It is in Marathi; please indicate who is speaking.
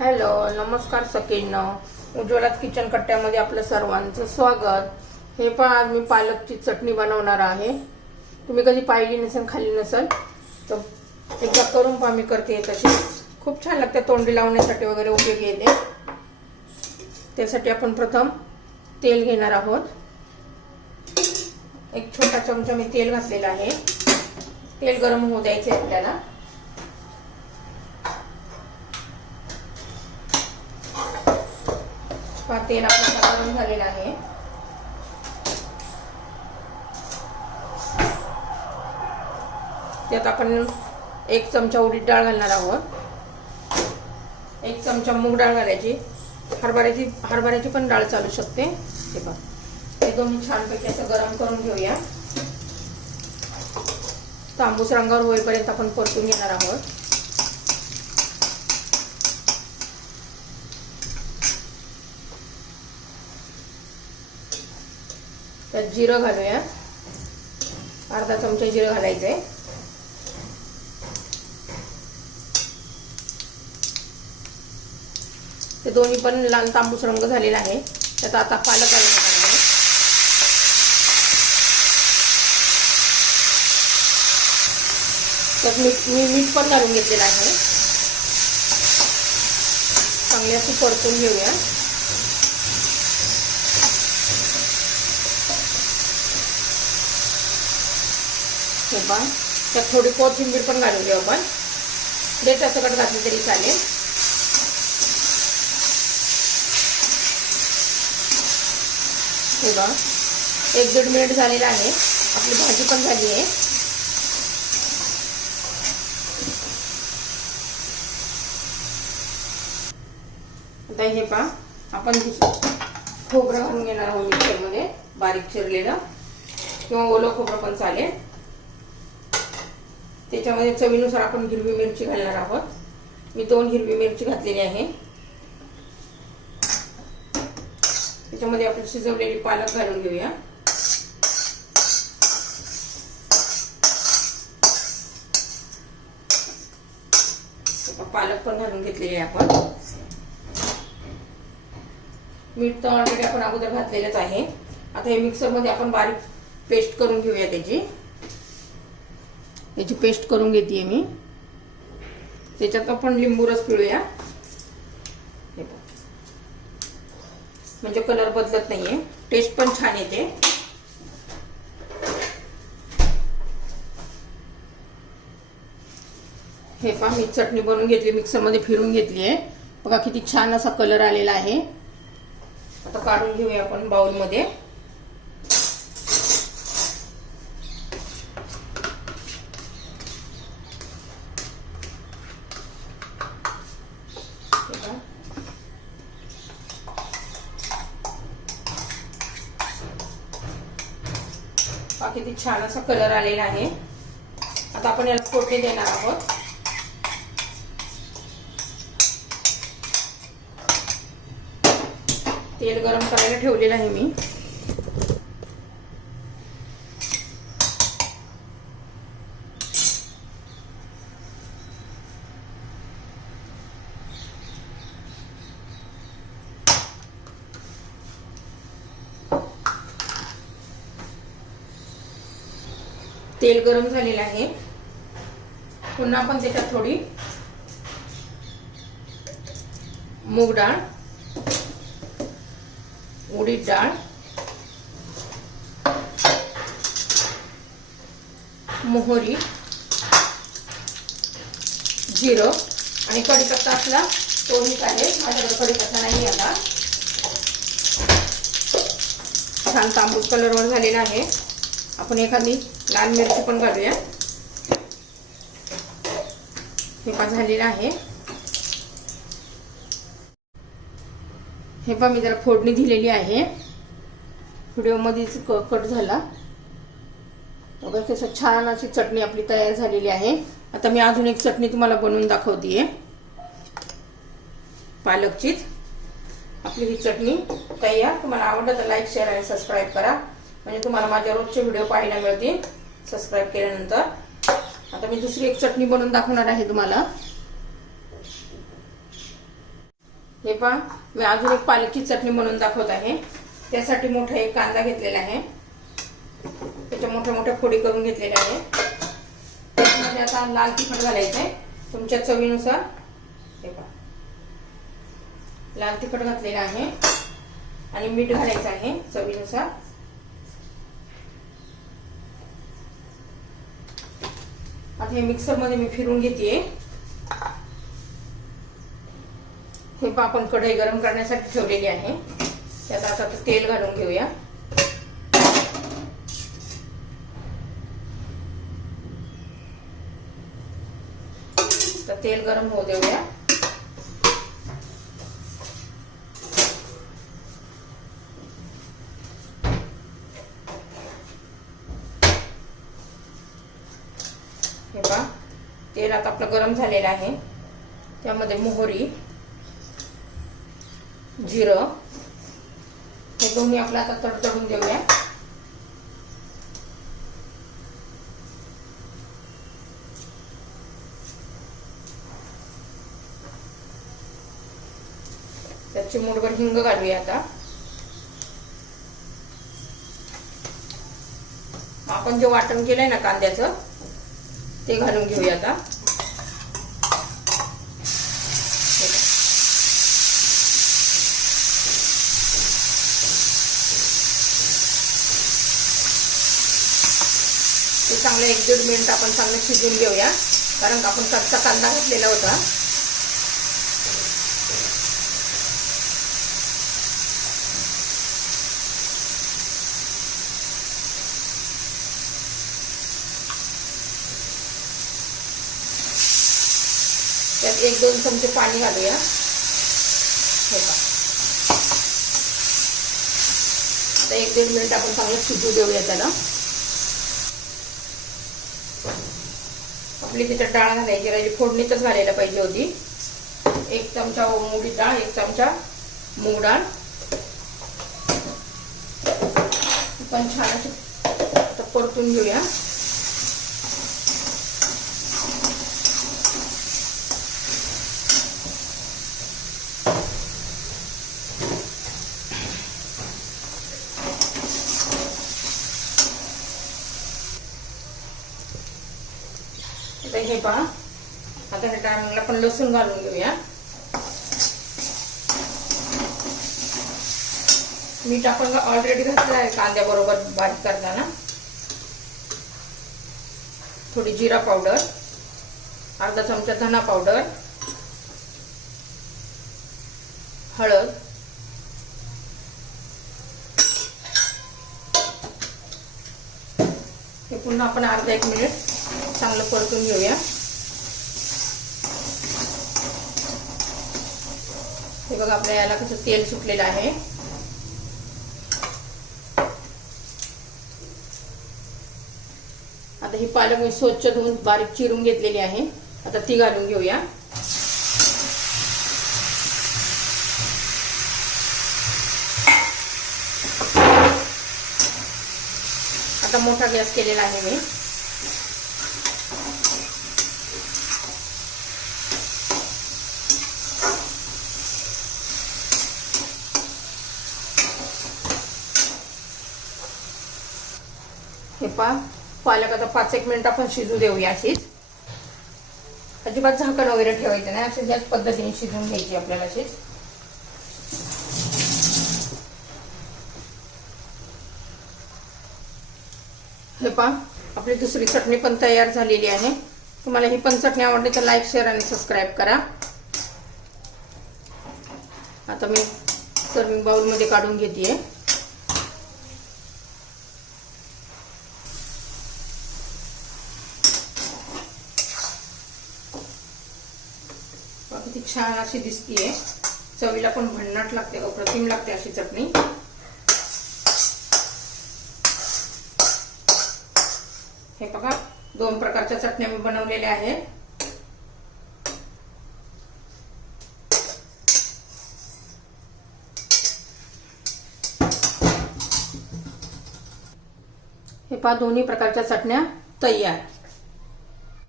Speaker 1: हॅलो नमस्कार सकींनो उज्ज्वलात किचन कट्ट्यामध्ये आपलं सर्वांचं स्वागत. हे पण आज मी पालकची चटणी बनवणार आहे. तुम्ही कधी पाहिली नसेल खाल्ली नसेल तर एकदा करून पहा मी करते तशी. खूप छान लागते तोंडी लावण्यासाठी वगैरे उपयोगी येते. त्यासाठी आपण प्रथम तेल घेणार आहोत. एक छोटा चमचा मी तेल घातलेला आहे. तेल गरम होऊ द्यायचे आपल्याला. हा तेल आपलं गरम झालेला आहे. त्यात आपण एक चमचा उडीद डाळ घालणार आहोत. एक चमचा मूग डाळ घालायची. हरभऱ्याची हरभऱ्याची पण डाळ चालू शकते. हे बघ. हे दोन्ही छानपैकी असं गरम करून घेऊया. तांबूस रंगावर होईपर्यंत आपण परतून घेणार आहोत. जिरं घालूया. अर्धा चमचा जिरं आहे ते दोन्ही पण लाल तांबूस रंग झालेला आहे. त्यात आता पालक घालून आहे. त्यात मीठ मी मीठ पण घालून घेतलेलं आहे. चांगल्या परतून घेऊया. हे पहा त्यात थोडी कोथिंबीर पण घालून घेऊ आपण. देठा सकट घातली तरी चालेल. हे बघा एक दीड मिनिट झालेला आहे. आपली भाजी पण झाली आहे. आता हे पहा आपण खोबरं घालून घेणार आहोत मिक्सरमध्ये बारीक चिरलेलं. किंवा ओलं खोबरं पण चालेल. त्याच्यामध्ये चवीनुसार आपण हिरवी मिरची घालणार आहोत. मी दोन हिरवी मिरची घातलेली आहे. त्याच्यामध्ये आपण शिजवलेली पालक घालून घेऊया. पालक पण घालून घेतलेली आहे आपण. मीठ तर ऑलरेडी आपण अगोदर घातलेलंच आहे. आता हे मिक्सरमध्ये आपण बारीक पेस्ट करून घेऊया त्याची. याची पेस्ट करून घेते मी. त्याच्यात आपण लिंबू रस पिळूया म्हणजे कलर बदलत नाहीये. टेस्ट पण छान येते. हे पहा मी चटणी बनवून घेतली मिक्सरमध्ये फिरून घेतली आहे. बघा किती छान असा कलर आलेला आहे. आता काढून घेऊया आपण बाउलमध्ये छान असा कलर आलेला आहे. आता आपण याला फोडणी देणार आहोत. तेल गरम करायला ठेवलेलं आहे मी. तेल गरम झालेलं आहे. पुन्हा आपण त्याच्यात थोडी मूग डाळ उडीद डाळ मोहरी जिरं आणि कढीपत्ता असला तोही आहे माझ्याकडे कढीपत्ता नाही आला छान तांबूस कलरवर झालेला आहे. आपण एखादी लाल मिरची पण घालूया हे पा झालेलं आहे. हे पा मी जरा फोडणी दिलेली आहे. व्हिडिओमध्येच कट झाला. बघा कसं छान अशी चटणी आपली तयार झालेली आहे. आता मी अजून एक चटणी तुम्हाला बनवून दाखवतीये. पालकचीच. आपली ही चटणी तयार. तुम्हाला आवडलं तर लाईक शेअर आणि सबस्क्राईब करा. म्हणजे तुम्हाला माझ्या रोजचे व्हिडिओ पाहायला मिळतील. सबस्क्राईब केल्यानंतर. आता मी दुसरी एक चटणी बनवून दाखवणार आहे तुम्हाला. हे पहा मी अजून एक पालकची चटणी बनवून दाखवत आहे. त्यासाठी मोठा एक कांदा घेतलेला आहे. त्याच्या मोठ्या मोठ्या फोडी करून घेतलेल्या आहे. त्याच्यामध्ये आता लाल तिखट घालायचं आहे तुमच्या चवीनुसार. हे पहा. लाल तिखट घातलेलं आहे. आणि मीठ घालायचं आहे चवीनुसार. आता हे मिक्सरमध्ये मी फिरून घेते. हे आपण कढई गरम करण्यासाठी ठेवलेली आहे. त्यात आता तेल घालून घेऊया. तर तेल गरम होऊ देऊया. हे पहा. तेल आता आपलं गरम झालेलं आहे. त्यामध्ये मोहरी जिरं हे दोन्ही आपलं आता तडतडून देऊया. त्याची चिमूटभर हिंग घालूया आता. आपण जे वाटण केलंय ना कांद्याचं ते घालून घेऊया आता. ते चांगलं एक दीड मिनिट आपण चांगलं शिजून घेऊया. कारण आपण कच्चा कांदा घातलेला होता. त्यात एक दोन चमचे पाणी घालूया. हे पहा. आता एक दीड मिनिट आपण चांगलं शिजू देऊया त्याला. आपली तिथं डाळ घालायची राहिली. फोडणीतच घालायला पाहिजे होती. एक चमचा मुगी डाळ एक चमचा मूग डाळ. पण छान अशी परतून घेऊया आता हे पहा. आता ह्या टायमिंगला आपण लसूण घालून घेऊया. मीठ आपण ऑलरेडी घातलं आहे कांद्याबरोबर बारीक करताना. थोडी जिरा पावडर अर्धा चमचा धना पावडर हळद हे पुन्हा आपण अर्धा एक मिनिट चांगलं परतून घेऊया. हे बघा आपल्या याला कसं तेल सुटलेलं आहे. आता ही पालक मी स्वच्छ धुवून बारीक चिरून घेतलेली आहे. आता ती घालून घेऊया. आता मोठा गॅस केलेला आहे मी. पा. पालक आता पाच एक मिनिट आपण शिजू देऊया अशीच. अजिबात झाकण वगैरे ठेवायचं नाही. अशी याच पद्धतीने शिजून घ्यायची आपल्याला अशीच. हे पहा आपली दुसरी चटणी पण तयार झालेली आहे. तुम्हाला ही पण चटणी आवडली तर लाईक शेअर आणि सबस्क्राईब करा. आता मी सर्विंग बाउलमध्ये काढून घेते किती छान अशी दिसतीये. चवीला पण भन्नाट लागते अप्रतिम लागते अशी चटणी. हे बघा दोन प्रकारच्या चटण्या मी बनवलेल्या आहेत. हे पहा दोन्ही प्रकारच्या चटण्या तयार.